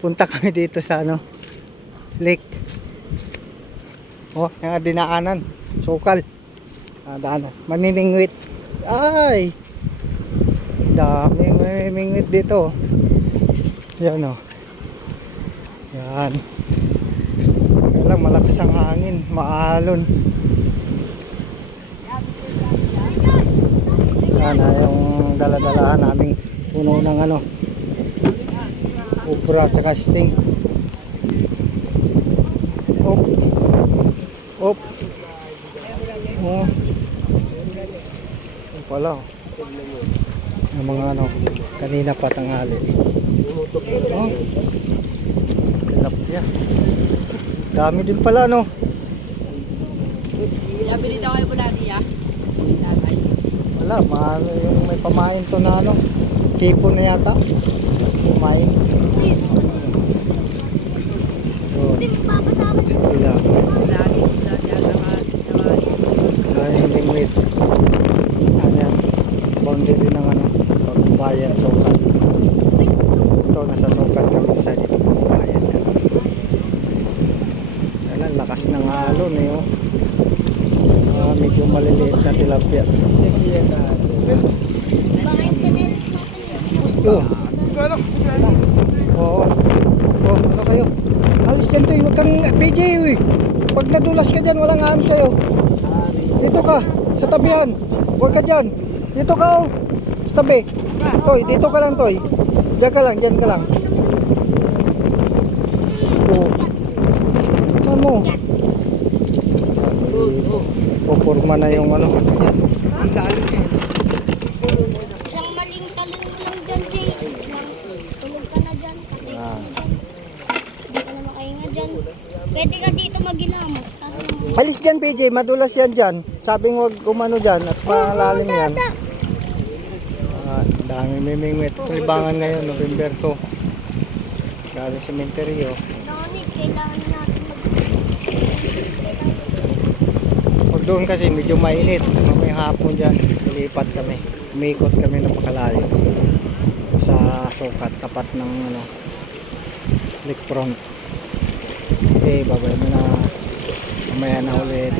Punta kami dito sa ano, lake. Oh, yung dinaanan, sukal. Daanan, mamimingwit. Ay! Dami mamimingwit dito. Yan oh. Yan. Kaya lang malakas ang hangin, maalon. Yan yung daladalahan naming puno ng ano, ubra at saka sting. Op. Op. Oh. Yung pala oh. Yung mga ano, kanina pa tanghali. Oh. Tilapia. Dami din pala no. Bili daw kayo mula niya. Wala, maano yung may pamain to na ano, tipo na yata. Pamain. Wala. Yung lingwit. Ano yan? Boundary ng ano, pagbayan, sukat. Ito, nasa sukat kami sa dito pagbayan. Ayan, lakas ng alon eh oh. Medyo maliliit na tilapia. Oh. Oo. Oh, ano kayo? Alis dyan to, huwag kang PJ eh. Pag nadulas ka dyan, walang ano sa'yo. Dito ka, sa tabihan. Huwag ka dyan. Dito ka oh. Sa tabi. Toy, dito ka lang Toy. Diyan ka lang, dyan ka lang. Oh. Ano? Pupurma na yung ano. Ang dali niya. Isang maling talon mo lang dyan, Jay. Tulog ka na dyan. Hindi ka na makahinga dyan. Pwede ka dito maginamos. Alis dyan PJ, madulas yan dyan. Sabing huwag umano dyan at malalim yan. Dami mimingwit. Libangan ngayon, November 2. Galing sementeryo. Noni, kailangan natin Pag doon kasi medyo mainit. May hapon dyan, lilipat kami. Umikot kami ng pakalayo. Sa sukat, tapat ng ano, lake front. Okay, babay mo na. Mamaya na ulit.